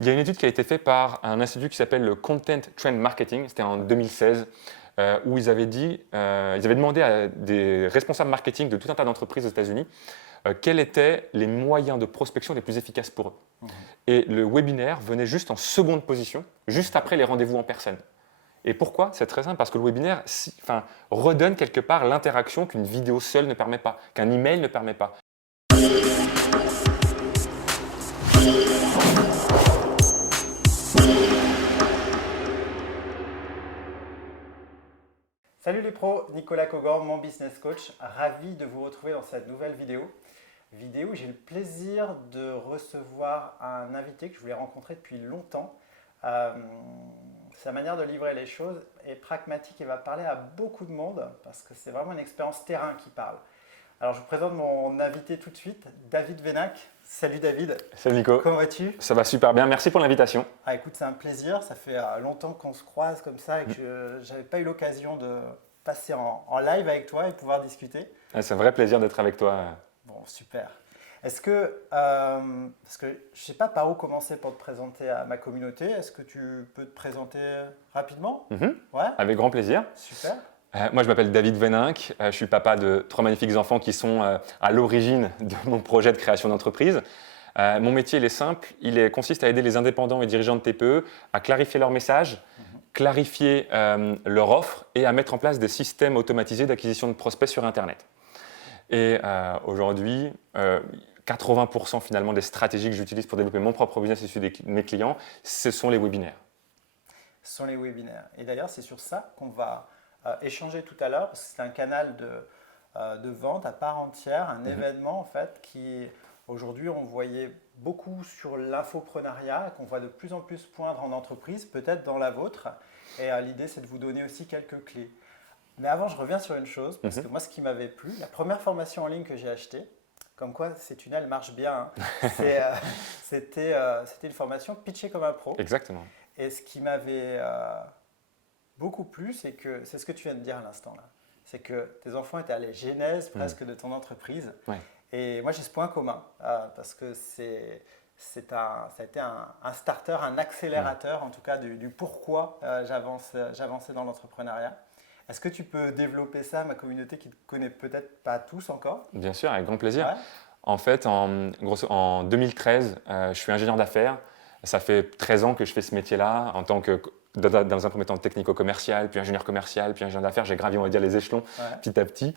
Il y a une étude qui a été faite par un institut qui s'appelle le Content Trend Marketing, c'était en 2016, où ils avaient demandé à des responsables marketing de tout un tas d'entreprises aux États-Unis quels étaient les moyens de prospection les plus efficaces pour eux. Mhm. Et le webinaire venait juste en seconde position, juste après les rendez-vous en personne. Et pourquoi? C'est très simple, parce que le webinaire redonne quelque part l'interaction qu'une vidéo seule ne permet pas, qu'un email ne permet pas. Salut les pros, Nicolas Cogan, mon business coach. Ravi de vous retrouver dans cette nouvelle vidéo. Vidéo où j'ai le plaisir de recevoir un invité que je voulais rencontrer depuis longtemps. Sa manière de livrer les choses est pragmatique et va parler à beaucoup de monde parce que c'est vraiment une expérience terrain qui parle. Alors je vous présente mon invité tout de suite, David Venac. Salut David. Salut Nico. Comment vas-tu? Ça va super bien, merci pour l'invitation. Ah, écoute, c'est un plaisir. Ça fait longtemps qu'on se croise comme ça et que je n'avais pas eu l'occasion de passer en live avec toi et pouvoir discuter. C'est un vrai plaisir d'être avec toi. Bon, super. Est-ce que, parce que je ne sais pas par où commencer pour te présenter à ma communauté, est-ce que tu peux te présenter rapidement? Ouais, Avec grand plaisir. super. Moi, je m'appelle David Veninck. Je suis papa de 3 magnifiques enfants qui sont à l'origine de mon projet de création d'entreprise. Mon métier, il est simple. Consiste à aider les indépendants et dirigeants de TPE à clarifier leur message, clarifier leur offre et à mettre en place des systèmes automatisés d'acquisition de prospects sur Internet. Et aujourd'hui, 80% finalement des stratégies que j'utilise pour développer mon propre business et celui de mes clients, ce sont les webinaires. Ce sont les webinaires. Et d'ailleurs, c'est sur ça qu'on va échanger tout à l'heure, parce que c'est un canal de vente à part entière, un événement en fait qui, aujourd'hui, on voyait beaucoup sur l'infoprenariat, qu'on voit de plus en plus poindre en entreprise, peut-être dans la vôtre. Et l'idée, c'est de vous donner aussi quelques clés. Mais avant, je reviens sur une chose, parce que moi, ce qui m'avait plu, la première formation en ligne que j'ai achetée, comme quoi ces tunnels marchent bien, hein, c'était une formation pitchée comme un pro. Exactement. Et ce qui m'avait beaucoup plu, c'est ce que tu viens de dire à l'instant là. C'est que tes enfants étaient à la genèse presque de ton entreprise. Ouais. Et moi, j'ai ce point commun, parce que ça a été un starter, un accélérateur en tout cas du pourquoi j'avançais dans l'entrepreneuriat. Est-ce que tu peux développer ça à ma communauté qui ne te connaît peut-être pas tous encore? Bien sûr, avec grand plaisir. Ouais. En fait, en 2013, je suis ingénieur d'affaires. Ça fait 13 ans que je fais ce métier-là en tant que, dans un premier temps, technico-commercial, puis ingénieur commercial, puis ingénieur d'affaires. J'ai gravi, on va dire, les échelons petit à petit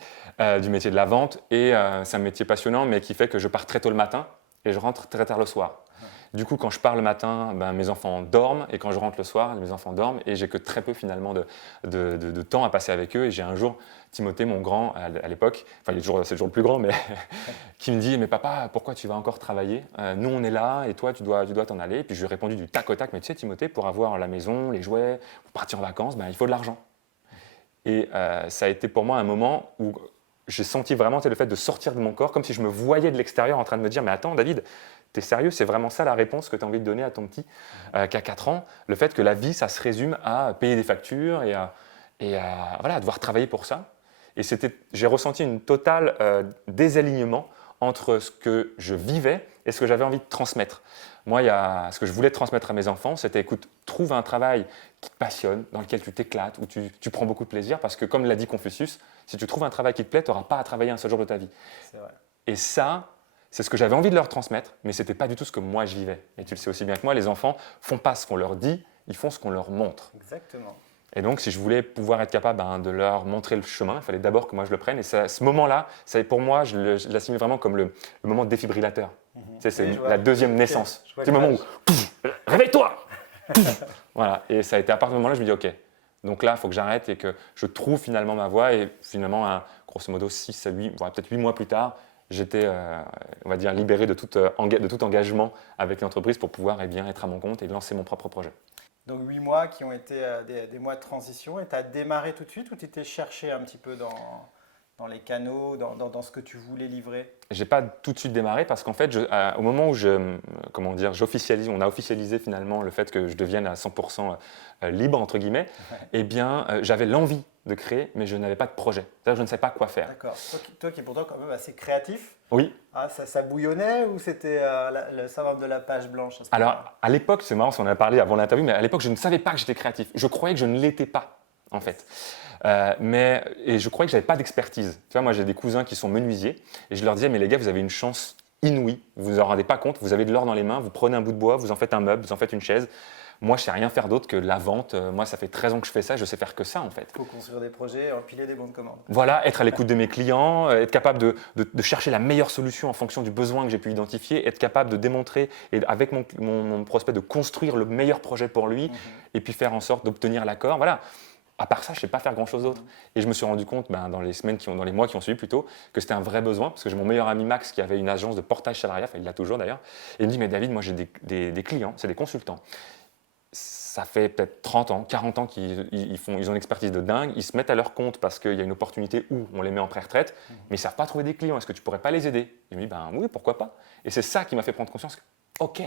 du métier de la vente. Et c'est un métier passionnant, mais qui fait que je pars très tôt le matin et je rentre très tard le soir. Du coup, quand je pars le matin, mes enfants dorment, et quand je rentre le soir, mes enfants dorment, et j'ai que très peu finalement de temps à passer avec eux. Et j'ai un jour Timothée, mon grand, à l'époque, enfin c'est toujours le plus grand, mais qui me dit: mais papa, pourquoi tu vas encore travailler? Nous on est là, et toi tu dois t'en aller. Et puis je lui ai répondu du tac au tac: mais tu sais Timothée, pour avoir la maison, les jouets, pour partir en vacances, il faut de l'argent. Et ça a été pour moi un moment où j'ai senti vraiment le fait de sortir de mon corps, comme si je me voyais de l'extérieur en train de me dire: mais attends David, t'es sérieux? C'est vraiment ça la réponse que tu as envie de donner à ton petit qui a 4 ans? Le fait que la vie, ça se résume à payer des factures et à devoir travailler pour ça. Et j'ai ressenti une totale désalignement entre ce que je vivais et ce que j'avais envie de transmettre. Moi, ce que je voulais transmettre à mes enfants, c'était: écoute, trouve un travail qui te passionne, dans lequel tu t'éclates, où tu prends beaucoup de plaisir, parce que comme l'a dit Confucius, si tu trouves un travail qui te plaît, tu n'auras pas à travailler un seul jour de ta vie. C'est vrai. Et ça, c'est ce que j'avais envie de leur transmettre, mais ce n'était pas du tout ce que moi je vivais. Et tu le sais aussi bien que moi, les enfants ne font pas ce qu'on leur dit, ils font ce qu'on leur montre. Exactement. Et donc, si je voulais pouvoir être capable de leur montrer le chemin, il fallait d'abord que moi je le prenne. Et ce moment-là, pour moi, je l'assimile vraiment comme le moment défibrillateur. Tu sais, c'est la deuxième naissance. C'est le moment où réveille-toi. Voilà. Et ça a été à partir de ce moment-là, je me dis: ok. Donc là, il faut que j'arrête et que je trouve finalement ma voie. Et finalement, grosso modo, 6 à 8, voire peut-être 8 mois plus tard, j'étais, on va dire, libéré de tout engagement avec l'entreprise pour pouvoir être à mon compte et lancer mon propre projet. Donc 8 mois qui ont été des mois de transition, et tu as démarré tout de suite ou tu étais cherché un petit peu dans dans les canaux, dans ce que tu voulais livrer? J'ai pas tout de suite démarré parce qu'en fait, au moment où on a officialisé finalement le fait que je devienne à 100% libre, entre guillemets, Ouais. eh bien, j'avais l'envie de créer, mais je n'avais pas de projet. C'est-à-dire que je ne savais pas quoi faire. D'accord. Toi qui es pourtant quand même assez créatif, Oui. ça bouillonnait ou c'était le syndrome de la page blanche à ce moment-là? Alors, à l'époque, c'est marrant, on en a parlé avant l'interview, mais à l'époque, je ne savais pas que j'étais créatif. Je croyais que je ne l'étais pas, en fait. Et je croyais que je n'avais pas d'expertise. Tu vois, moi, j'ai des cousins qui sont menuisiers et je leur disais, mais les gars, vous avez une chance inouïe. Vous ne vous en rendez pas compte. Vous avez de l'or dans les mains. Vous prenez un bout de bois, vous en faites un meuble, vous en faites une chaise. Moi, je ne sais rien faire d'autre que la vente. Moi, ça fait 13 ans que je fais ça. Je sais faire que ça, en fait. Il faut construire des projets, empiler des bons de commande. Voilà, être à l'écoute de mes clients, être capable de chercher la meilleure solution en fonction du besoin que j'ai pu identifier, être capable de démontrer et avec mon prospect de construire le meilleur projet pour lui et puis faire en sorte d'obtenir l'accord. Voilà. À part ça, je ne sais pas faire grand-chose d'autre. Et je me suis rendu compte dans les mois qui ont suivi plutôt, que c'était un vrai besoin parce que j'ai mon meilleur ami Max qui avait une agence de portage salarial, enfin, il l'a toujours d'ailleurs, et il me dit, mais David, moi j'ai des clients, c'est des consultants. Ça fait peut-être 30 ans, 40 ans qu'ils ont une expertise de dingue, ils se mettent à leur compte parce qu'il y a une opportunité où on les met en pré-retraite, mais ils ne savent pas trouver des clients. Est-ce que tu ne pourrais pas les aider? Je me dis, ben oui, pourquoi pas? Et c'est ça qui m'a fait prendre conscience que, ok,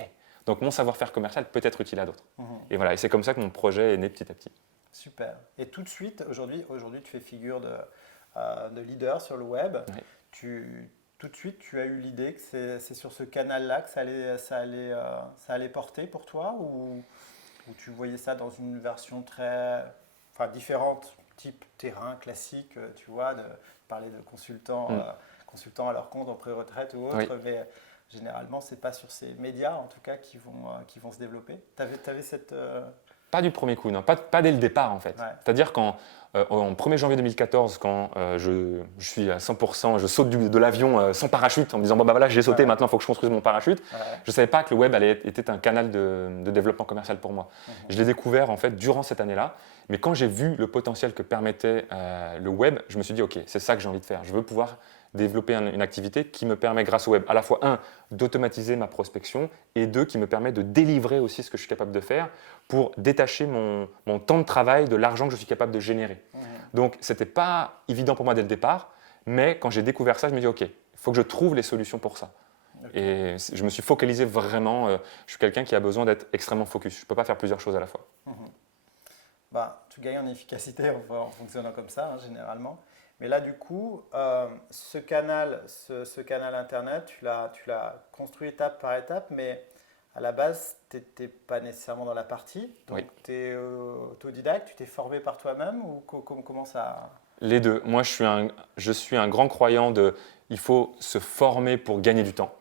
donc mon savoir-faire commercial peut être utile à d'autres. Et voilà, et c'est comme ça que mon projet est né petit à petit. Super. Et tout de suite, aujourd'hui tu fais figure de leader sur le web. Oui. Tout de suite, tu as eu l'idée que c'est sur ce canal-là que ça allait porter pour toi ou tu voyais ça dans une version différente, type terrain classique, tu vois, de parler de consultants à leur compte en pré-retraite ou autre, Oui. mais généralement, ce n'est pas sur ces médias, en tout cas, qui vont se développer. Tu avais cette... Pas du premier coup, non, pas dès le départ en fait. Ouais. C'est-à-dire qu'en 1er janvier 2014, quand je suis à 100%, je saute de l'avion sans parachute en me disant bon bah voilà j'ai sauté, maintenant il faut que je construise mon parachute. Ouais. Je ne savais pas que le web était un canal de développement commercial pour moi. Je l'ai découvert en fait durant cette année-là, mais quand j'ai vu le potentiel que permettait le web, je me suis dit ok, c'est ça que j'ai envie de faire. Je veux pouvoir développer une activité qui me permet grâce au web à la fois d'automatiser ma prospection et qui me permet de délivrer aussi ce que je suis capable de faire pour détacher mon temps de travail de l'argent que je suis capable de générer. Donc, ce n'était pas évident pour moi dès le départ, mais quand j'ai découvert ça, je me dis, OK, il faut que je trouve les solutions pour ça. Et je me suis focalisé vraiment, je suis quelqu'un qui a besoin d'être extrêmement focus. Je ne peux pas faire plusieurs choses à la fois. Tu gagnes en efficacité en fonctionnant comme ça, généralement. Mais là, du coup, ce canal Internet, tu l'as construit étape par étape, mais à la base, tu n'étais pas nécessairement dans la partie. Donc, tu es autodidacte, tu t'es formé par toi-même ou comment ça… Les deux. Moi, je suis un grand croyant il faut se former pour gagner du temps.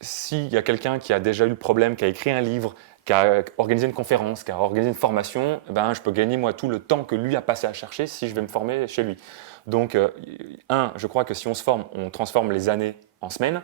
S'il y a quelqu'un qui a déjà eu le problème, qui a écrit un livre, qui a organisé une conférence, qui a organisé une formation, je peux gagner moi tout le temps que lui a passé à chercher si je vais me former chez lui. Donc, je crois que si on se forme, on transforme les années en semaines.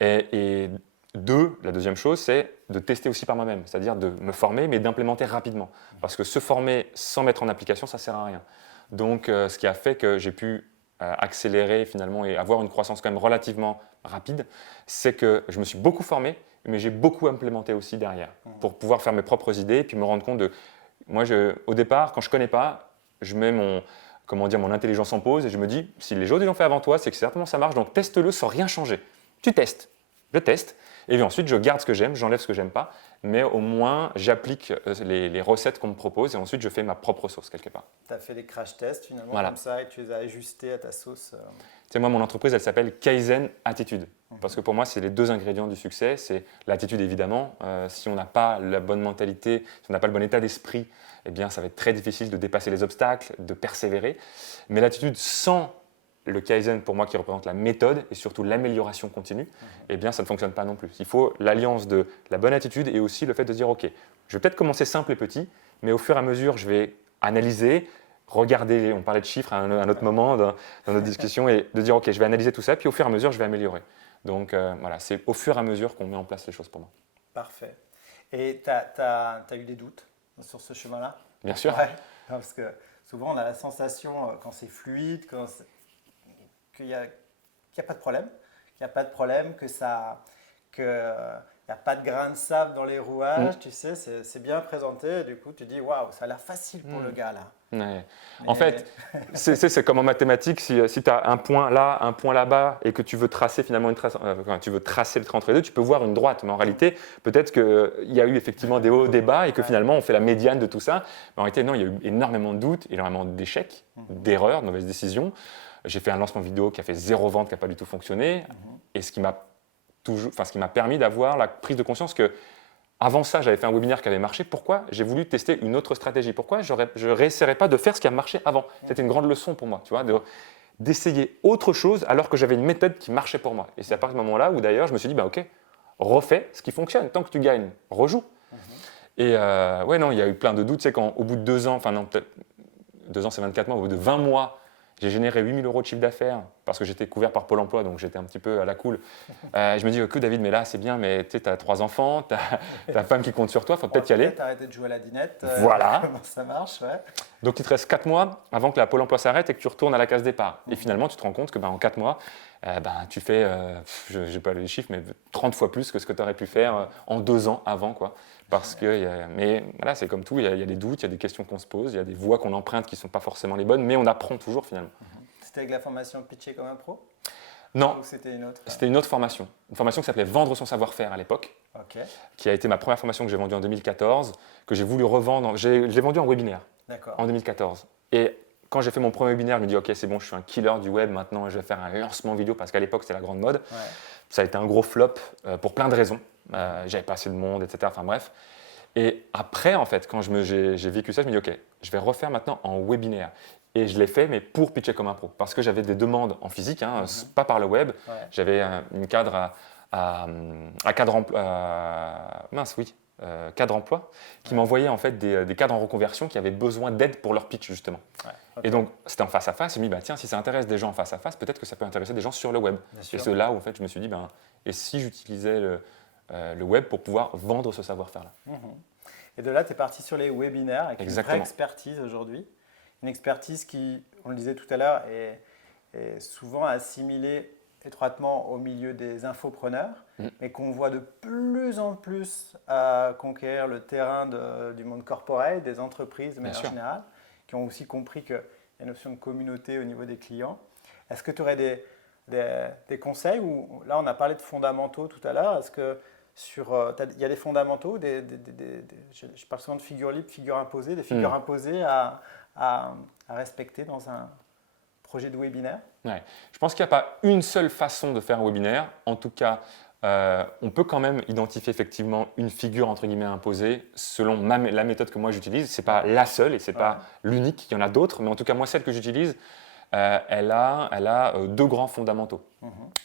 Et deux, la deuxième chose, c'est de tester aussi par moi-même, c'est-à-dire de me former, mais d'implémenter rapidement. Parce que se former sans mettre en application, ça ne sert à rien. Donc, ce qui a fait que j'ai pu accélérer finalement et avoir une croissance quand même relativement rapide, c'est que je me suis beaucoup formé, mais j'ai beaucoup implémenté aussi derrière pour pouvoir faire mes propres idées et puis me rendre compte de… Moi, au départ, quand je ne connais pas, je mets mon intelligence en pause et je me dis, si les autres l'ont fait avant toi, c'est que certainement ça marche, donc teste-le sans rien changer. Tu testes, je teste, et puis ensuite je garde ce que j'aime, j'enlève ce que j'aime pas, mais au moins j'applique les recettes qu'on me propose et ensuite je fais ma propre sauce quelque part. Tu as fait des crash tests finalement Voilà. comme ça et tu les as ajustés à ta sauce. Tu sais, moi, mon entreprise, elle s'appelle Kaizen Attitude. Parce que pour moi, c'est les deux ingrédients du succès. C'est l'attitude, évidemment. Si on n'a pas la bonne mentalité, si on n'a pas le bon état d'esprit, eh bien, ça va être très difficile de dépasser les obstacles, de persévérer. Mais l'attitude sans le Kaizen, pour moi, qui représente la méthode et surtout l'amélioration continue, eh bien, ça ne fonctionne pas non plus. Il faut l'alliance de la bonne attitude et aussi le fait de dire, OK, je vais peut-être commencer simple et petit, mais au fur et à mesure, je vais analyser, regarder, on parlait de chiffres à un autre moment dans notre discussion, et de dire, OK, je vais analyser tout ça, puis au fur et à mesure, je vais améliorer. Donc voilà, c'est au fur et à mesure qu'on met en place les choses pour moi. Parfait. Et tu as eu des doutes sur ce chemin-là? Bien sûr. Ouais, parce que souvent, on a la sensation, quand c'est fluide, qu'il n'y a pas de problème, qu'il n'y a pas de problème, qu'il n'y a n'y a pas de grain de sable dans les rouages, tu sais, c'est bien présenté. Et du coup, tu dis, waouh, ça a l'air facile pour le gars là. Ouais. En fait, c'est comme en mathématiques, si tu as un point là, un point là-bas, et que tu veux tracer finalement tu veux tracer le trait entre les deux, tu peux voir une droite. Mais en réalité, peut-être qu'il y a eu effectivement des hauts, des bas, et que finalement, on fait la médiane de tout ça. Mais en réalité, non, il y a eu énormément de doutes, énormément d'échecs, d'erreurs, de mauvaises décisions. J'ai fait un lancement vidéo qui a fait 0 vente, qui n'a pas du tout fonctionné, et ce qui m'a permis d'avoir la prise de conscience que avant ça, j'avais fait un webinaire qui avait marché. Pourquoi j'ai voulu tester une autre stratégie? Pourquoi je ne réessayerais pas de faire ce qui a marché avant? C'était une grande leçon pour moi, tu vois, d'essayer autre chose alors que j'avais une méthode qui marchait pour moi. Et c'est à partir de ce moment-là où d'ailleurs je me suis dit, bah, ok, refais ce qui fonctionne. Tant que tu gagnes, rejoue. Et ouais, non, il y a eu plein de doutes. Tu sais, quand au bout de 2 ans, enfin non, peut-être 2 ans, c'est 24 mois, au bout de 20 mois, j'ai généré 8 000 € de chiffre d'affaires parce que j'étais couvert par Pôle emploi, donc j'étais un petit peu à la cool. Je me dis, écoute David, mais là c'est bien, mais tu as 3 enfants, tu as ta femme qui compte sur toi, il faut peut-être y aller. Peut-être arrêter de jouer à la dinette. Voilà. Comment ça marche, ouais. Donc il te reste 4 mois avant que la Pôle emploi s'arrête et que tu retournes à la case départ. Et finalement, tu te rends compte que en 4 mois, tu fais, je n'ai pas les chiffres, mais 30 fois plus que ce que tu aurais pu faire en 2 ans avant, quoi. Parce que, mais voilà, c'est comme tout, il y a des doutes, il y a des questions qu'on se pose, il y a des voies qu'on emprunte qui ne sont pas forcément les bonnes, mais on apprend toujours finalement. C'était avec la formation Pitcher comme un pro? Non, ou c'était une autre? C'était une autre formation. Une formation qui s'appelait Vendre son savoir-faire à l'époque, qui a été ma première formation que j'ai vendue en 2014, que j'ai voulu revendre. Je l'ai vendue en webinaire en 2014. Et quand j'ai fait mon premier webinaire, je me dis ok, c'est bon, je suis un killer du web, maintenant je vais faire un lancement vidéo parce qu'à l'époque c'était la grande mode. Ouais. Ça a été un gros flop pour plein de raisons. J'avais pas assez de monde, etc. Enfin bref. Et après, en fait, quand j'ai vécu ça, je me dis ok, je vais refaire maintenant en webinaire. Et je l'ai fait, mais pour pitcher comme un pro. Parce que j'avais des demandes en physique, pas par le web. Ouais. J'avais une cadre cadre emploi qui m'envoyait en fait des cadres en reconversion qui avaient besoin d'aide pour leur pitch, justement. Ouais. Et donc, c'était en face à face. Je me dis, tiens, si ça intéresse des gens en face à face, peut-être que ça peut intéresser des gens sur le web. Et c'est là où en fait, je me suis dit, et si j'utilisais le web pour pouvoir vendre ce savoir-faire-là. Et de là, tu es parti sur les webinaires avec Exactement. une vraie expertise aujourd'hui. Une expertise qui, on le disait tout à l'heure, est souvent assimilée étroitement au milieu des infopreneurs, mais qu'on voit de plus en plus conquérir le terrain du monde corporate, des entreprises de manière générale, qui ont aussi compris qu'il y a une notion de communauté au niveau des clients. Est-ce que tu aurais des conseils où, là, on a parlé de fondamentaux tout à l'heure. Est-ce que il y a des fondamentaux, je parle souvent de figures libres, figures imposées, des figures imposées à respecter dans un projet de webinaire? Ouais. Je pense qu'il n'y a pas une seule façon de faire un webinaire. En tout cas, on peut quand même identifier effectivement une figure entre guillemets imposée selon la méthode que moi j'utilise. Ce n'est pas la seule et ce n'est pas l'unique. Il y en a d'autres, mais en tout cas, moi, celle que j'utilise, elle a 2 grands fondamentaux.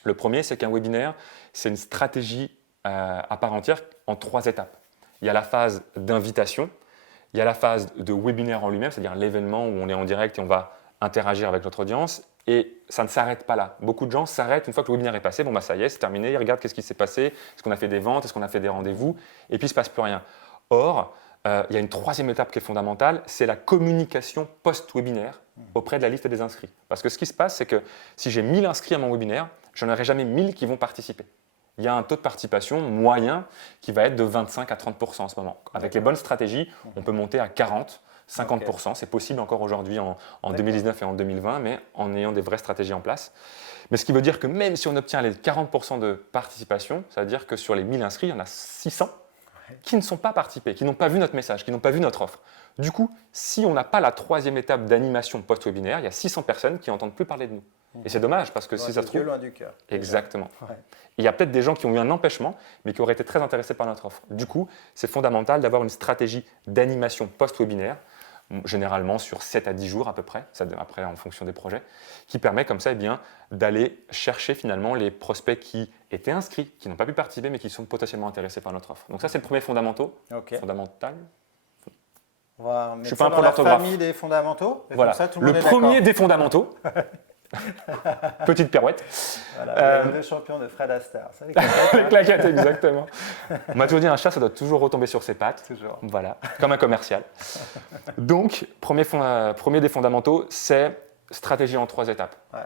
Le premier, c'est qu'un webinaire, c'est une stratégie à part entière en 3 étapes. Il y a la phase d'invitation, il y a la phase de webinaire en lui-même, c'est-à-dire l'événement où on est en direct et on va interagir avec notre audience. Et ça ne s'arrête pas là. Beaucoup de gens s'arrêtent une fois que le webinaire est passé. Bon, ça y est, c'est terminé. Ils regardent qu'est-ce qui s'est passé. Est-ce qu'on a fait des ventes? Est-ce qu'on a fait des rendez-vous? Et puis, il ne se passe plus rien. Or, il y a une 3e étape qui est fondamentale, c'est la communication post-webinaire auprès de la liste des inscrits. Parce que ce qui se passe, c'est que si j'ai 1000 inscrits à mon webinaire, je n'aurai jamais 1000 qui vont participer. Il y a un taux de participation moyen qui va être de 25 à 30% en ce moment. Avec les bonnes stratégies, on peut monter à 40, 50%. C'est possible encore aujourd'hui en 2019 et en 2020, mais en ayant des vraies stratégies en place. Mais ce qui veut dire que même si on obtient les 40% de participation, ça veut dire que sur les 1000 inscrits, il y en a 600 qui ne sont pas participés, qui n'ont pas vu notre message, qui n'ont pas vu notre offre. Du coup, si on n'a pas la 3e étape d'animation post-webinaire, il y a 600 personnes qui n'entendent plus parler de nous. Et c'est dommage parce que si ça se trouve… Loin du cœur. Exactement. Ouais. Il y a peut-être des gens qui ont eu un empêchement, mais qui auraient été très intéressés par notre offre. Du coup, c'est fondamental d'avoir une stratégie d'animation post-webinaire, généralement sur 7 à 10 jours à peu près, ça après en fonction des projets, qui permet comme ça d'aller chercher finalement les prospects qui étaient inscrits, qui n'ont pas pu participer, mais qui sont potentiellement intéressés par notre offre. Donc ça, c'est le premier fondamental. On va mettre Je suis pas un ça pro dans la d'orthographe. famille des fondamentaux. Et Voilà, comme ça, tout le monde est premier d'accord. des fondamentaux. Petite pirouette. Voilà, le champion de Fred Astaire. Ça, les claquettes, Les claquettes, exactement. On m'a toujours dit un chat, ça doit toujours retomber sur ses pattes. Toujours. Voilà, comme un commercial. Donc, premier des fondamentaux, c'est stratégie en 3 étapes. Ouais.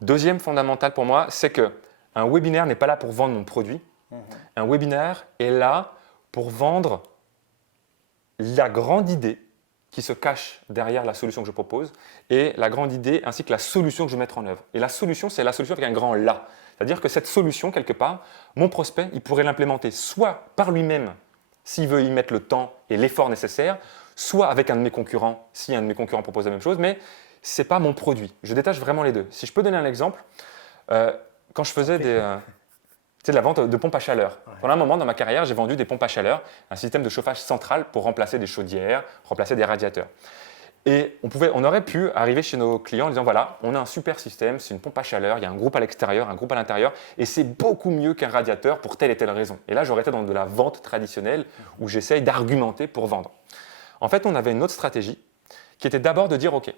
Deuxième fondamental pour moi, c'est qu'un webinaire n'est pas là pour vendre mon produit, Un webinaire est là pour vendre la grande idée qui se cache derrière la solution que je propose et la grande idée ainsi que la solution que je vais mettre en œuvre. Et la solution, c'est la solution avec un grand « la ». C'est-à-dire que cette solution, quelque part, mon prospect, il pourrait l'implémenter soit par lui-même, s'il veut y mettre le temps et l'effort nécessaire, soit avec un de mes concurrents, si un de mes concurrents propose la même chose, mais ce n'est pas mon produit. Je détache vraiment les deux. Si je peux donner un exemple, quand je faisais de la vente de pompes à chaleur. Pendant un moment dans ma carrière, j'ai vendu des pompes à chaleur, un système de chauffage central pour remplacer des chaudières, remplacer des radiateurs. Et on aurait pu arriver chez nos clients en disant voilà, on a un super système, c'est une pompe à chaleur, il y a un groupe à l'extérieur, un groupe à l'intérieur, et c'est beaucoup mieux qu'un radiateur pour telle et telle raison. Et là, j'aurais été dans de la vente traditionnelle où j'essaye d'argumenter pour vendre. En fait, on avait une autre stratégie qui était d'abord de dire ok,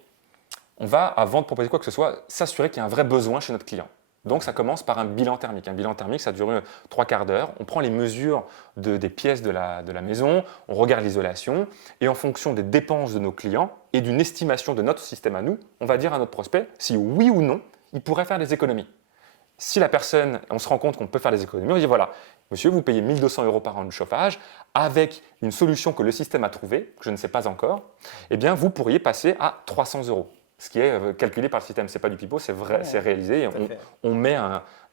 on va, avant de proposer quoi que ce soit, s'assurer qu'il y a un vrai besoin chez notre client. Donc, ça commence par un bilan thermique. Un bilan thermique, ça dure 3/4 d'heure. On prend les mesures des pièces de la maison, on regarde l'isolation et en fonction des dépenses de nos clients et d'une estimation de notre système à nous, on va dire à notre prospect si oui ou non, il pourrait faire des économies. Si la personne, on se rend compte qu'on peut faire des économies, on dit voilà, monsieur, vous payez 1 200 € par an de chauffage avec une solution que le système a trouvée, que je ne sais pas encore, eh bien, vous pourriez passer à 300 €. Ce qui est calculé par le système. Ce n'est pas du pipeau, c'est vrai, c'est réalisé. Et on met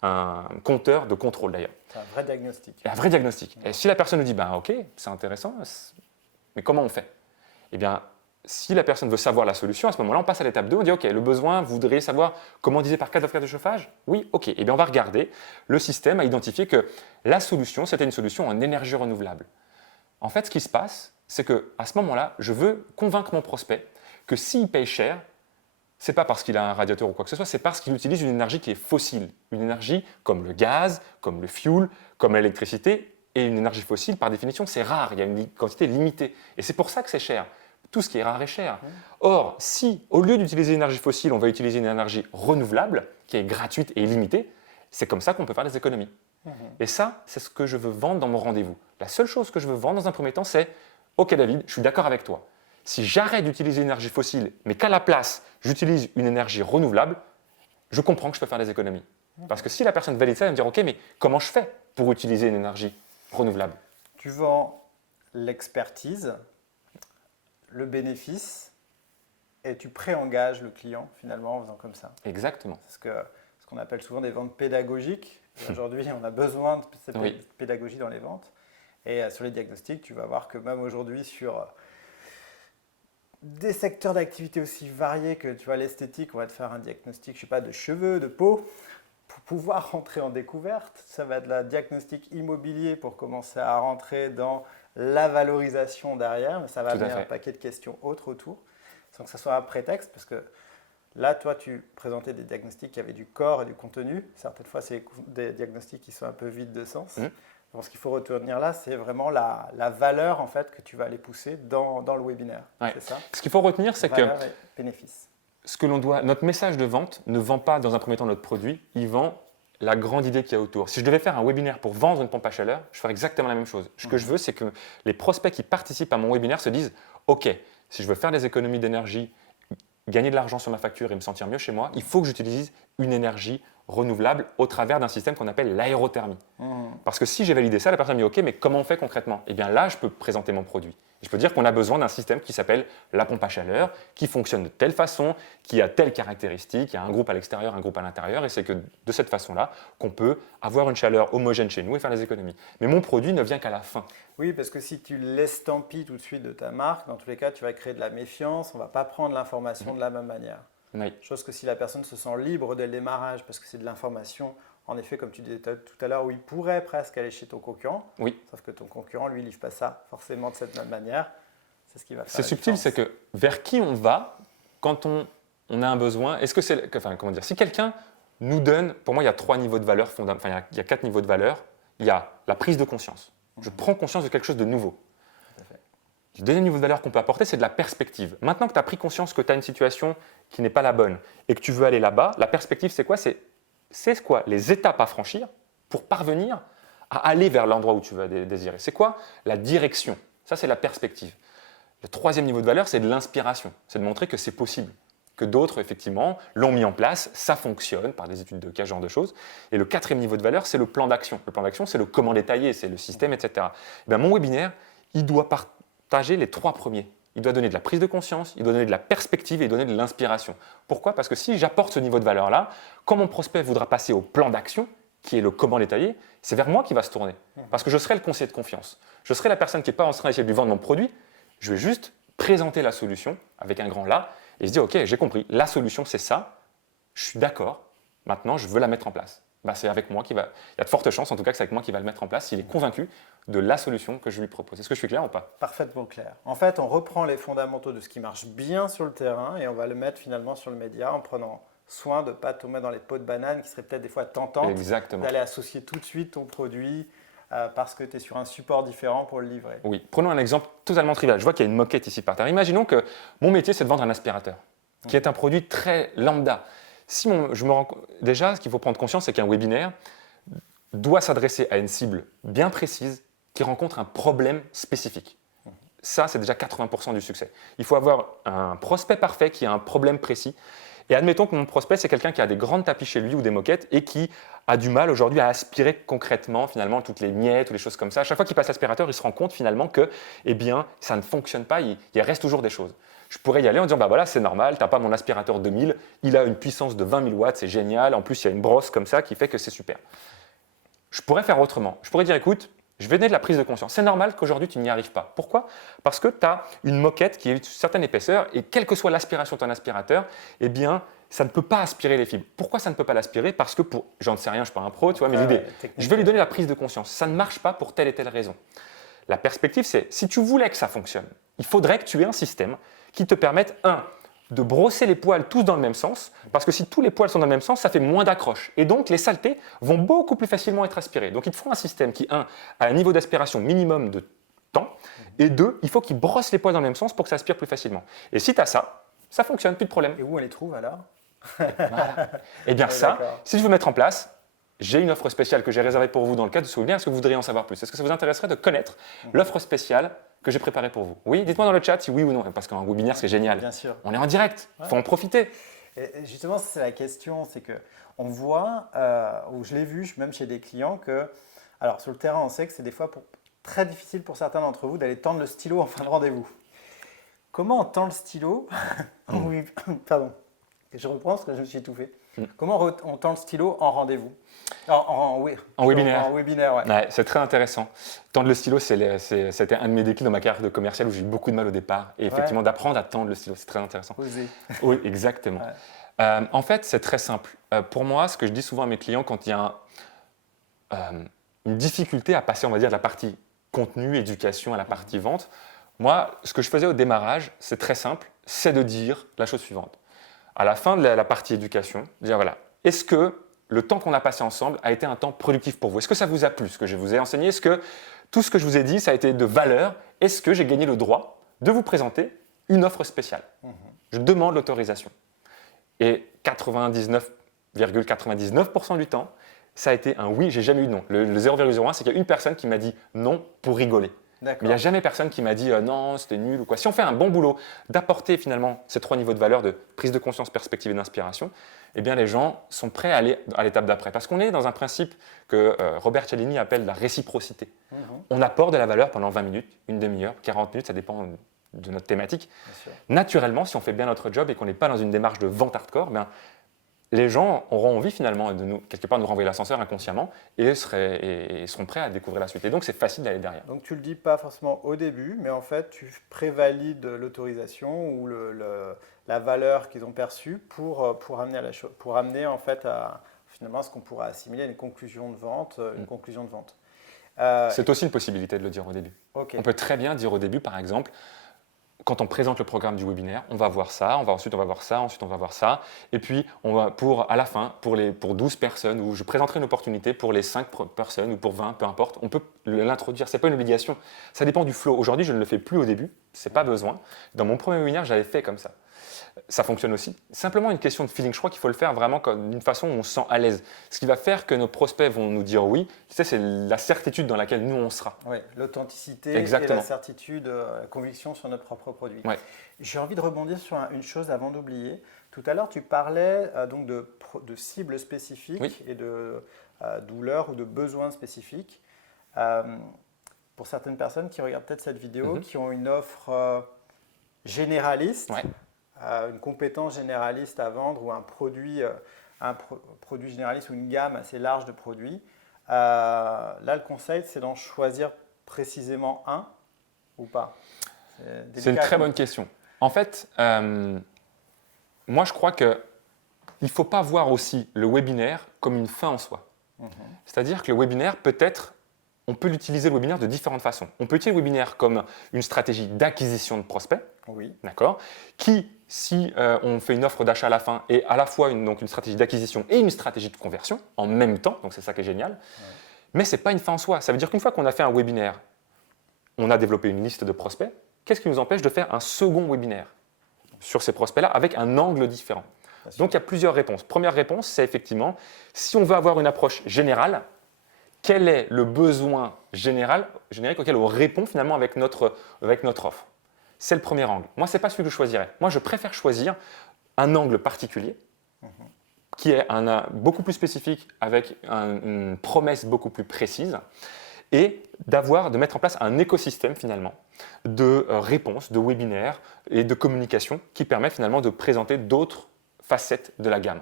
un compteur de contrôle d'ailleurs. C'est un vrai diagnostic. Un vrai diagnostic. Et si la personne nous dit ben, ok, c'est intéressant, mais comment on fait? Eh bien, si la personne veut savoir la solution, à ce moment-là, on passe à l'étape 2. On dit ok, le besoin, vous voudriez savoir comment diviser par 4 de chauffage? Oui, ok. Eh bien, on va regarder. Le système a identifié que la solution, c'était une solution en énergie renouvelable. En fait, ce qui se passe, c'est qu'à ce moment-là, je veux convaincre mon prospect que s'il paye cher, ce n'est pas parce qu'il a un radiateur ou quoi que ce soit, c'est parce qu'il utilise une énergie qui est fossile. Une énergie comme le gaz, comme le fuel, comme l'électricité. Et une énergie fossile, par définition, c'est rare. Il y a une quantité limitée. Et c'est pour ça que c'est cher. Tout ce qui est rare est cher. Or, si au lieu d'utiliser une énergie fossile, on va utiliser une énergie renouvelable, qui est gratuite et illimitée, c'est comme ça qu'on peut faire des économies. Et ça, c'est ce que je veux vendre dans mon rendez-vous. La seule chose que je veux vendre dans un premier temps, c'est « Ok David, je suis d'accord avec toi. Si j'arrête d'utiliser une énergie fossile, mais qu'à la place, j'utilise une énergie renouvelable, je comprends que je peux faire des économies. » Parce que si la personne valide ça, elle va me dire « Ok, mais comment je fais pour utiliser une énergie renouvelable ?» Tu vends l'expertise, le bénéfice, et tu préengages le client finalement en faisant comme ça. Exactement. C'est ce qu'on appelle souvent des ventes pédagogiques. Aujourd'hui, on a besoin de cette pédagogie dans les ventes. Et sur les diagnostics, tu vas voir que même aujourd'hui, sur des secteurs d'activité aussi variés que tu vois l'esthétique, on va te faire un diagnostic, je sais pas, de cheveux, de peau, pour pouvoir rentrer en découverte. Ça va être la diagnostic immobilier pour commencer à rentrer dans la valorisation derrière, mais ça va amener un paquet de questions autres autour, sans que ça soit un prétexte, parce que là, toi, tu présentais des diagnostics qui avaient du corps et du contenu. Certaines fois, c'est des diagnostics qui sont un peu vides de sens. Donc, ce qu'il faut retenir là, c'est vraiment la valeur en fait, que tu vas aller pousser dans le webinaire. Ouais. C'est ça? Ce qu'il faut retenir, c'est que bénéfice. Notre message de vente ne vend pas dans un premier temps notre produit, il vend la grande idée qu'il y a autour. Si je devais faire un webinaire pour vendre une pompe à chaleur, je ferais exactement la même chose. Ce que je veux, c'est que les prospects qui participent à mon webinaire se disent « Ok, si je veux faire des économies d'énergie, gagner de l'argent sur ma facture et me sentir mieux chez moi, il faut que j'utilise une énergie renouvelable au travers d'un système qu'on appelle l'aérothermie. » Parce que si j'ai validé ça, la personne me dit « Ok, mais comment on fait concrètement ?» Eh bien là, je peux présenter mon produit. Je peux dire qu'on a besoin d'un système qui s'appelle la pompe à chaleur, qui fonctionne de telle façon, qui a telle caractéristique, il y a un groupe à l'extérieur, un groupe à l'intérieur, et c'est que de cette façon-là qu'on peut avoir une chaleur homogène chez nous et faire des économies. Mais mon produit ne vient qu'à la fin. Oui, parce que si tu l'estampilles tout de suite de ta marque, dans tous les cas, tu vas créer de la méfiance, on ne va pas prendre l'information de la même manière. Oui. Chose que si la personne se sent libre dès le démarrage, parce que c'est de l'information, en effet, comme tu disais tout à l'heure, où il pourrait presque aller chez ton concurrent, sauf que ton concurrent, lui, ne livre pas ça forcément de cette même manière. C'est ce qui va faire C'est subtil, c'est que vers qui on va quand on a un besoin. Est-ce que c'est, enfin, comment dire, si quelqu'un nous donne, pour moi, il y a 3 niveaux de valeur fondamentaux, enfin, il y a 4 niveaux de valeur. Il y a la prise de conscience. Je prends conscience de quelque chose de nouveau. Le deuxième niveau de valeur qu'on peut apporter, c'est de la perspective. Maintenant que tu as pris conscience que tu as une situation qui n'est pas la bonne et que tu veux aller là-bas, la perspective, c'est quoi? C'est quoi les étapes à franchir pour parvenir à aller vers l'endroit où tu veux désirer. C'est quoi la direction? Ça, c'est la perspective. Le troisième niveau de valeur, c'est de l'inspiration. C'est de montrer que c'est possible, que d'autres, effectivement, l'ont mis en place, ça fonctionne par des études de cas, ce genre de choses. Et le quatrième niveau de valeur, c'est le plan d'action. Le plan d'action, c'est le comment détaillé, c'est le système, etc. Eh bien, mon webinaire, il doit partager les 3 premiers. Il doit donner de la prise de conscience, il doit donner de la perspective et il doit donner de l'inspiration. Pourquoi? Parce que si j'apporte ce niveau de valeur-là, quand mon prospect voudra passer au plan d'action, qui est le comment détaillé, c'est vers moi qu'il va se tourner. Parce que je serai le conseiller de confiance. Je serai la personne qui n'est pas en train d'essayer de lui vendre mon produit. Je vais juste présenter la solution avec un grand là et se dire, OK, j'ai compris, la solution c'est ça, je suis d'accord, maintenant je veux la mettre en place. Bah, c'est avec moi qu'il va. Il y a de fortes chances en tout cas que c'est avec moi qu'il va le mettre en place s'il est convaincu de la solution que je lui propose. Est-ce que je suis clair ou pas? Parfaitement clair. En fait, on reprend les fondamentaux de ce qui marche bien sur le terrain et on va le mettre finalement sur le média en prenant soin de ne pas tomber dans les pots de banane qui seraient peut-être des fois tentantes, Exactement. d'aller associer tout de suite ton produit parce que tu es sur un support différent pour le livrer. Oui, prenons un exemple totalement trivial. Je vois qu'il y a une moquette ici par terre. Imaginons que mon métier, c'est de vendre un aspirateur, qui est un produit très lambda. Déjà, ce qu'il faut prendre conscience, c'est qu'un webinaire doit s'adresser à une cible bien précise qui rencontre un problème spécifique. Ça, c'est déjà 80% du succès. Il faut avoir un prospect parfait qui a un problème précis. Et admettons que mon prospect, c'est quelqu'un qui a des grandes tapis chez lui ou des moquettes et qui a du mal aujourd'hui à aspirer concrètement finalement toutes les miettes ou les choses comme ça. À chaque fois qu'il passe l'aspirateur, il se rend compte finalement que ça ne fonctionne pas, il reste toujours des choses. Je pourrais y aller en disant, bah voilà, c'est normal, tu n'as pas mon aspirateur 2000, il a une puissance de 20 000 watts, c'est génial, en plus il y a une brosse comme ça qui fait que c'est super. Je pourrais faire autrement. Je pourrais dire, écoute, je vais donner de la prise de conscience. C'est normal qu'aujourd'hui, tu n'y arrives pas. Pourquoi? Parce que tu as une moquette qui est d'une certaine épaisseur et quelle que soit l'aspiration de ton aspirateur, eh bien, ça ne peut pas aspirer les fibres. Pourquoi ça ne peut pas l'aspirer? Parce que j'en sais rien, je ne suis pas un pro, tu vois, mais l'idée, je vais lui donner la prise de conscience. Ça ne marche pas pour telle et telle raison. La perspective, c'est si tu voulais que ça fonctionne, il faudrait que tu aies un système qui te permette, de brosser les poils tous dans le même sens, parce que si tous les poils sont dans le même sens, ça fait moins d'accroche. Et donc, les saletés vont beaucoup plus facilement être aspirées. Donc, il te faut un système qui, a un niveau d'aspiration minimum de temps, et 2, il faut qu'il brosse les poils dans le même sens pour que ça aspire plus facilement. Et si tu as ça, ça fonctionne, plus de problème. Et où on les trouve alors? Voilà. Eh bien, ça, si je veux mettre en place, j'ai une offre spéciale que j'ai réservée pour vous dans le cadre de ce webinaire. Est-ce que vous voudriez en savoir plus? Est-ce que ça vous intéresserait de connaître l'offre spéciale que j'ai préparée pour vous? Oui, dites-moi dans le chat si oui ou non, parce qu'un webinaire, c'est génial. Bien sûr. On est en direct, il faut en profiter. Et justement, c'est la question, c'est qu'on voit, ou je l'ai vu même chez des clients, que, alors sur le terrain, on sait que c'est des fois très difficile pour certains d'entre vous d'aller tendre le stylo en fin de rendez-vous. Comment on tend le stylo? Oui, pardon, je reprends parce que je me suis étouffé. Comment on tend le stylo en rendez-vous? En webinaire. En webinaire, ouais. Ouais, c'est très intéressant. Tendre le stylo, c'était un de mes déclics dans ma carrière de commercial où j'ai eu beaucoup de mal au départ. Et effectivement, d'apprendre à tendre le stylo, c'est très intéressant. Oser. Oui, exactement. Ouais. En fait, c'est très simple. Pour moi, ce que je dis souvent à mes clients quand il y a une difficulté à passer, on va dire, de la partie contenu, éducation à la partie vente, moi, ce que je faisais au démarrage, c'est très simple, c'est de dire la chose suivante. À la fin de la partie éducation, dire voilà, est-ce que le temps qu'on a passé ensemble a été un temps productif pour vous? Est-ce que ça vous a plu, ce que je vous ai enseigné? Est-ce que tout ce que je vous ai dit, ça a été de valeur? Est-ce que j'ai gagné le droit de vous présenter une offre spéciale? Je demande l'autorisation. Et 99,99% du temps, ça a été un oui, j'ai jamais eu de non. Le 0,01, c'est qu'il y a une personne qui m'a dit non pour rigoler. Mais il n'y a jamais personne qui m'a dit non, c'était nul ou quoi. Si on fait un bon boulot d'apporter finalement ces 3 niveaux de valeur de prise de conscience, perspective et d'inspiration, eh bien les gens sont prêts à aller à l'étape d'après. Parce qu'on est dans un principe que Robert Cialdini appelle la réciprocité. On apporte de la valeur pendant 20 minutes, une demi-heure, 40 minutes, ça dépend de notre thématique. Naturellement, si on fait bien notre job et qu'on n'est pas dans une démarche de vente hardcore, bien, les gens auront envie finalement de quelque part nous renvoyer l'ascenseur inconsciemment et seront prêts à découvrir la suite. Et donc c'est facile d'aller derrière. Donc tu ne le dis pas forcément au début, mais en fait tu prévalides l'autorisation ou la valeur qu'ils ont perçue pour amener en fait à finalement ce qu'on pourrait assimiler à une conclusion de vente. C'est aussi une possibilité de le dire au début. Okay. On peut très bien dire au début par exemple, quand on présente le programme du webinaire, on va voir ça, ensuite on va voir ça, ensuite on va voir ça. Et puis, à la fin, pour 12 personnes, où je présenterai une opportunité pour les 5 personnes ou pour 20, peu importe, on peut l'introduire. Ce n'est pas une obligation. Ça dépend du flow. Aujourd'hui, je ne le fais plus au début. Ce n'est pas besoin. Dans mon premier webinaire, j'avais fait comme ça. ça fonctionne aussi. Simplement une question de feeling. Je crois qu'il faut le faire vraiment d'une façon où on se sent à l'aise. Ce qui va faire que nos prospects vont nous dire oui, c'est la certitude dans laquelle nous, on sera. Oui, l'authenticité Exactement. et la certitude, la conviction sur notre propre produit. Ouais. J'ai envie de rebondir sur une chose avant d'oublier. Tout à l'heure, tu parlais donc de cibles spécifiques Oui. et de douleurs ou de besoins spécifiques. Pour certaines personnes qui regardent peut-être cette vidéo, qui ont une offre généraliste, Ouais. une compétence généraliste à vendre ou un produit généraliste ou une gamme assez large de produits, là, le conseil, c'est d'en choisir précisément un ou pas. C'est une très bonne question. En fait, moi, je crois qu'il ne faut pas voir aussi le webinaire comme une fin en soi. C'est-à-dire que le webinaire, peut-être, on peut l'utiliser le webinaire de différentes façons. On peut utiliser le webinaire comme une stratégie d'acquisition de prospects, Oui. d'accord, qui, si on fait une offre d'achat à la fin, est à la fois donc une stratégie d'acquisition et une stratégie de conversion en même temps, donc c'est ça qui est génial. Ouais. Mais ce n'est pas une fin en soi. Ça veut dire qu'une fois qu'on a fait un webinaire, on a développé une liste de prospects, qu'est-ce qui nous empêche de faire un second webinaire sur ces prospects-là avec un angle différent? Donc il y a plusieurs réponses. Première réponse, c'est effectivement, si on veut avoir une approche générale, quel est le besoin générique auquel on répond finalement avec notre offre? C'est le premier angle. Moi, ce n'est pas celui que je choisirais. Moi, je préfère choisir un angle particulier qui est beaucoup plus spécifique avec une promesse beaucoup plus précise et de mettre en place un écosystème finalement de réponses, de webinaires et de communication qui permet finalement de présenter d'autres facettes de la gamme.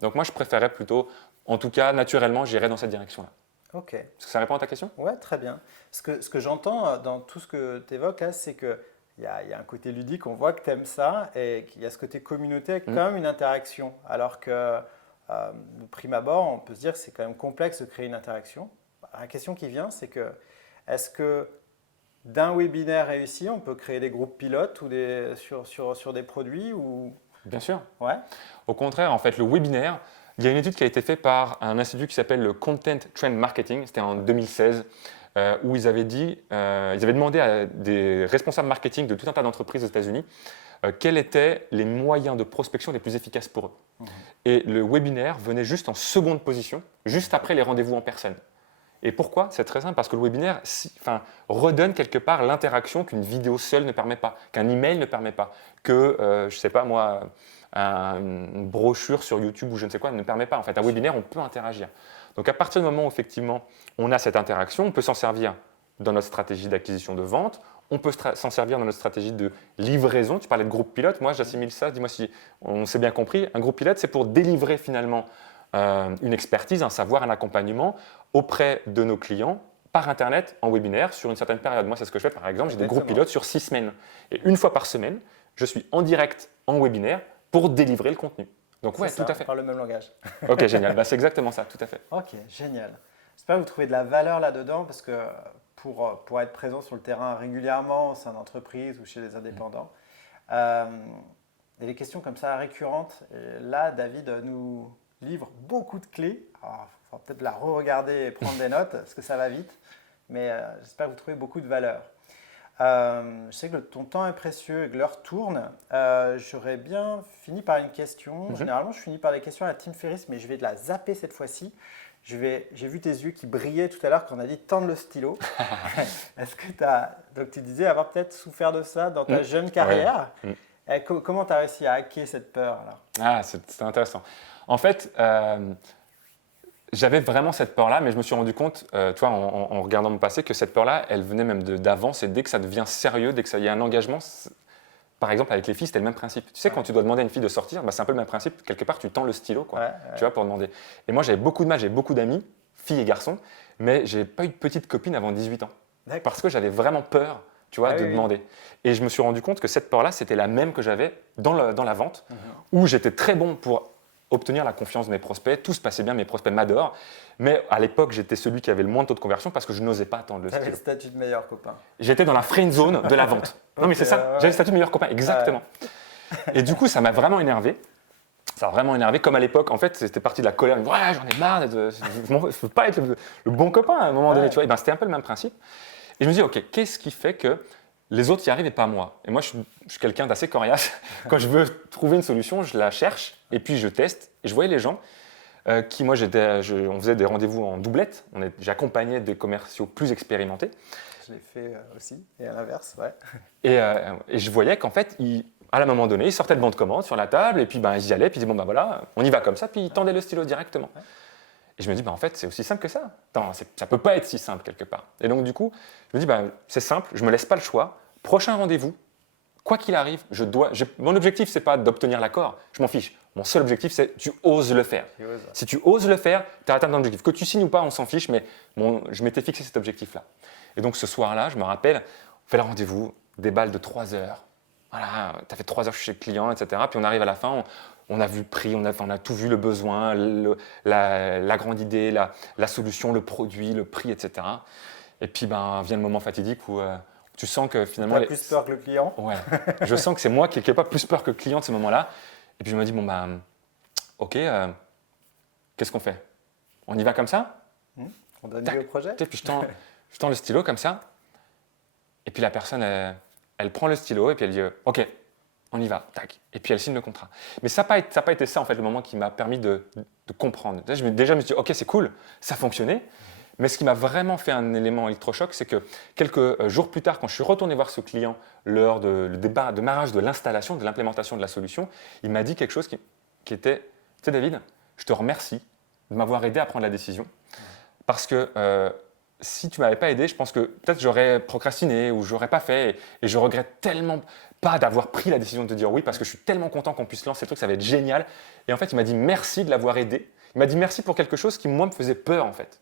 Donc moi, je préférerais plutôt, en tout cas, naturellement, j'irais dans cette direction-là. Ok. Est-ce que ça répond à ta question? Ouais, très bien. Ce que j'entends dans tout ce que tu évoques là, c'est qu'il y a un côté ludique, on voit que tu aimes ça et qu'il y a ce côté communauté avec quand même une interaction. Alors que, de prime abord, on peut se dire que c'est quand même complexe de créer une interaction. La question qui vient, c'est que est-ce que d'un webinaire réussi, on peut créer des groupes pilotes ou sur des produits ou... Bien sûr. Ouais. Au contraire, en fait, le webinaire, il y a une étude qui a été faite par un institut qui s'appelle le Content Trend Marketing, c'était en 2016, où ils avaient demandé à des responsables marketing de tout un tas d'entreprises aux États-Unis quels étaient les moyens de prospection les plus efficaces pour eux. Et le webinaire venait juste en seconde position, juste après les rendez-vous en personne. Et pourquoi? C'est très simple, parce que le webinaire redonne quelque part l'interaction qu'une vidéo seule ne permet pas, qu'un email ne permet pas, que, je ne sais pas moi, une brochure sur YouTube ou je ne sais quoi ne permet pas. En fait, un webinaire, on peut interagir. Donc à partir du moment où effectivement on a cette interaction, on peut s'en servir dans notre stratégie d'acquisition de vente, on peut s'en servir dans notre stratégie de livraison. Tu parlais de groupe pilote, moi j'assimile ça, dis-moi si on s'est bien compris. Un groupe pilote, c'est pour délivrer finalement une expertise, un savoir, un accompagnement auprès de nos clients par Internet, en webinaire, sur une certaine période. Moi, c'est ce que je fais par exemple, j'ai des groupes pilotes sur 6 semaines. Et une fois par semaine, je suis en direct en webinaire pour délivrer le contenu. Donc ouais, tout à fait. On parle le même langage. Ok, génial. C'est exactement ça, tout à fait. Ok, génial. J'espère que vous trouvez de la valeur là-dedans parce que pour être présent sur le terrain régulièrement au sein d'entreprises ou chez des indépendants, il y a des questions comme ça récurrentes. Et là, David nous livre beaucoup de clés. Alors, il faudra peut-être la re-regarder et prendre des notes parce que ça va vite. Mais j'espère que vous trouvez beaucoup de valeur. Je sais que ton temps est précieux et que l'heure tourne. J'aurais bien fini par une question. Généralement, je finis par des questions à la Tim Ferriss, mais je vais de la zapper cette fois-ci. J'ai vu tes yeux qui brillaient tout à l'heure quand on a dit tendre le stylo. Est-ce que donc tu disais avoir peut-être souffert de ça dans ta jeune carrière. Ouais. Comment tu as réussi à hacker cette peur alors? Ah, c'est intéressant. En fait, j'avais vraiment cette peur-là, mais je me suis rendu compte, tu vois, en regardant mon passé, que cette peur-là, elle venait même d'avance. Et dès que ça devient sérieux, dès que y a un engagement, par exemple avec les filles, c'était le même principe. Tu sais, quand tu dois demander à une fille de sortir, c'est un peu le même principe. Quelque part, tu tends le stylo, quoi, tu vois, pour demander. Et moi, j'avais beaucoup de mal, j'ai beaucoup d'amis, filles et garçons, mais j'ai pas eu de petite copine avant 18 ans. Parce que j'avais vraiment peur, tu vois, de demander. Et je me suis rendu compte que cette peur-là, c'était la même que j'avais dans la vente, où j'étais très bon pour obtenir la confiance de mes prospects, tout se passait bien, mes prospects m'adorent, mais à l'époque, j'étais celui qui avait le moins de taux de conversion parce que je n'osais pas attendre le stylo. Tu avais le statut de meilleur copain. J'étais dans la friend zone de la vente. Non, mais c'est ça, j'avais le statut de meilleur copain, exactement. Et du coup, ça m'a vraiment énervé. Ça m'a vraiment énervé, comme à l'époque, en fait, c'était parti de la colère. Ouais, j'en ai marre, je ne veux pas être le bon copain à un moment donné. Tu vois, et c'était un peu le même principe. Et je me dis, OK, qu'est-ce qui fait que Les autres y arrivent et pas moi. Et moi, je suis quelqu'un d'assez coriace. Quand je veux trouver une solution, je la cherche et puis je teste. Et je voyais les gens qui, moi, on faisait des rendez-vous en doublette. J'accompagnais des commerciaux plus expérimentés. Je l'ai fait aussi, et à l'inverse, ouais. Et je voyais qu'en fait, à un moment donné, ils sortaient le bon de commande sur la table et puis ils y allaient. Puis ils disaient, bon, ben voilà, on y va comme ça. Puis ils tendaient le stylo directement. Ouais. Et je me dis, en fait, c'est aussi simple que ça. Attends, ça ne peut pas être si simple quelque part. Et donc, du coup, je me dis, c'est simple, je ne me laisse pas le choix. Prochain rendez-vous, quoi qu'il arrive, mon objectif, ce n'est pas d'obtenir l'accord, je m'en fiche. Mon seul objectif, c'est tu oses le faire. Si tu oses le faire, tu as atteint ton objectif. Que tu signes ou pas, on s'en fiche, mais je m'étais fixé cet objectif-là. Et donc, ce soir-là, je me rappelle, on fait le rendez-vous, des balles de 3 heures. Voilà, tu as fait 3 heures chez le client, etc. Puis on arrive à la fin, on a vu le prix, on a tout vu, le besoin, la grande idée, la solution, le produit, le prix, etc. Et puis vient le moment fatidique où tu sens que finalement… Tu as plus peur que le client. Ouais, je sens que c'est moi qui n'ai pas plus peur que le client de ce moment-là. Et puis je me dis, ok, qu'est-ce qu'on fait? On y va comme ça? On donne vie au projet. Puis je tends le stylo comme ça. Et puis la personne, elle prend le stylo et puis elle dit, ok, on y va, tac. Et puis elle signe le contrat. Mais ça n'a pas été ça en fait le moment qui m'a permis de comprendre. Déjà, je me suis dit, ok, c'est cool, ça fonctionnait. Mais ce qui m'a vraiment fait un élément électrochoc, c'est que quelques jours plus tard, quand je suis retourné voir ce client lors le démarrage de l'installation, de l'implémentation de la solution, il m'a dit quelque chose qui était, tu sais David, je te remercie de m'avoir aidé à prendre la décision. Parce que si tu ne m'avais pas aidé, je pense que peut-être j'aurais procrastiné ou je n'aurais pas fait. Et je regrette tellement pas d'avoir pris la décision de te dire oui, parce que je suis tellement content qu'on puisse lancer le truc, ça va être génial. Et en fait, il m'a dit merci de l'avoir aidé. Il m'a dit merci pour quelque chose qui, moi, me faisait peur en fait.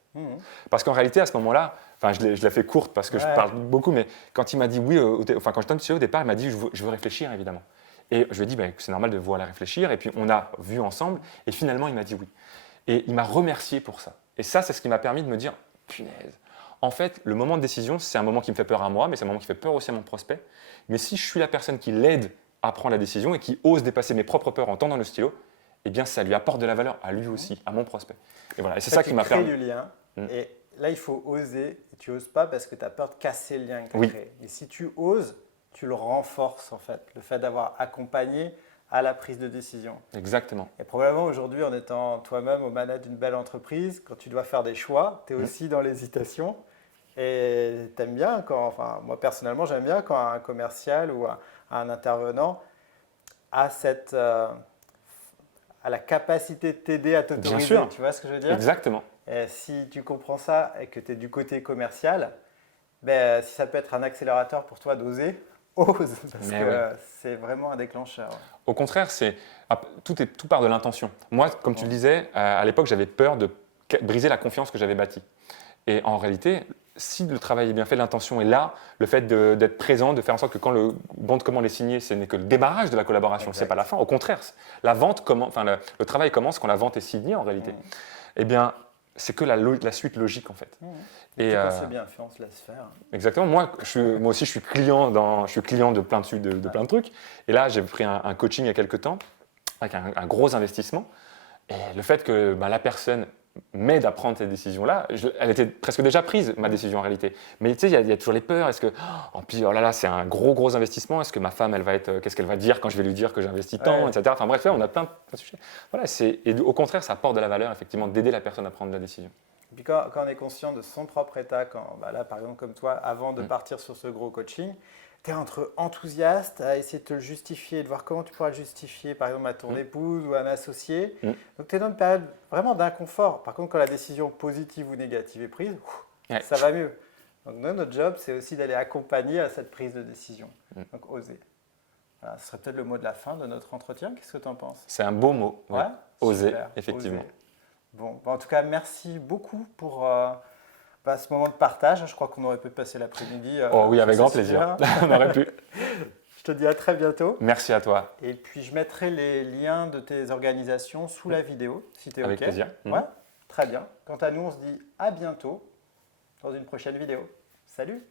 Parce qu'en réalité, à ce moment-là, enfin, je l'ai fait courte parce que je parle beaucoup, mais quand il m'a dit oui, quand je t'ai dit au départ, il m'a dit je veux réfléchir évidemment. Et je lui ai dit c'est normal de vouloir réfléchir. Et puis on a vu ensemble et finalement il m'a dit oui. Et il m'a remercié pour ça. Et ça, c'est ce qui m'a permis de me dire punaise. En fait, le moment de décision, c'est un moment qui me fait peur à moi, mais c'est un moment qui fait peur aussi à mon prospect. Mais si je suis la personne qui l'aide à prendre la décision et qui ose dépasser mes propres peurs en tendant le stylo, eh bien, ça lui apporte de la valeur à lui aussi, à mon prospect. Et voilà, et c'est ça qui m'a permis. Tu crées du lien. Et là, il faut oser. Et tu n'oses pas parce que tu as peur de casser le lien que tu as créé. Et si tu oses, tu le renforces en fait. Le fait d'avoir accompagné à la prise de décision. Exactement. Et probablement aujourd'hui, en étant toi-même aux manettes d'une belle entreprise, quand tu dois faire des choix, tu es aussi dans l'hésitation. Et tu aimes bien moi personnellement, j'aime bien quand un commercial ou un intervenant a à la capacité de t'aider à t'autoriser. Bien sûr. Tu vois ce que je veux dire? Exactement. Et si tu comprends ça et que tu es du côté commercial, si ça peut être un accélérateur pour toi d'oser, ose, parce que c'est vraiment un déclencheur. Au contraire, tout part de l'intention. Moi, comme tu le disais, à l'époque, j'avais peur de briser la confiance que j'avais bâtie. Et en réalité, si le travail est bien fait, l'intention est là, le fait d'être présent, de faire en sorte que quand le bon de commande est signé, ce n'est que le démarrage de la collaboration, ce n'est pas la fin. Au contraire, le travail commence quand la vente est signée en réalité. Eh bien, c'est que la suite logique en fait. Et quand c'est bien fait, on se laisse faire. Exactement. Moi aussi, je suis client de plein de trucs. Et là, j'ai pris un coaching il y a quelques temps avec un gros investissement. Et le fait que la personne m'aide à prendre cette décision-là, elle était presque déjà prise, ma décision en réalité. Mais tu sais, il y a toujours les peurs. Est-ce que, oh là là, c'est un gros investissement. Est-ce que ma femme, qu'est-ce qu'elle va dire quand je vais lui dire que j'ai investi tant, etc. Enfin bref, on a plein de sujets. Voilà, et au contraire, ça apporte de la valeur, effectivement, d'aider la personne à prendre la décision. Et puis quand on est conscient de son propre état, là, par exemple, comme toi, avant de partir sur ce gros coaching, tu es entre enthousiaste à essayer de te le justifier, de voir comment tu pourras le justifier, par exemple, à ton épouse ou à un associé. Donc, tu es dans une période vraiment d'inconfort. Par contre, quand la décision positive ou négative est prise, ça va mieux. Donc, notre job, c'est aussi d'aller accompagner à cette prise de décision. Donc, oser. Voilà, ce serait peut-être le mot de la fin de notre entretien. Qu'est-ce que tu en penses? C'est un beau mot. Ouais. Oser, Super, effectivement. Oser. Bon, en tout cas, merci beaucoup pour ce moment de partage. Je crois qu'on aurait pu passer l'après-midi. Oh oui, avec grand plaisir. On aurait pu. Je te dis à très bientôt. Merci à toi. Et puis, je mettrai les liens de tes organisations sous la vidéo, si tu es OK. Avec plaisir. Ouais, très bien. Quant à nous, on se dit à bientôt dans une prochaine vidéo. Salut!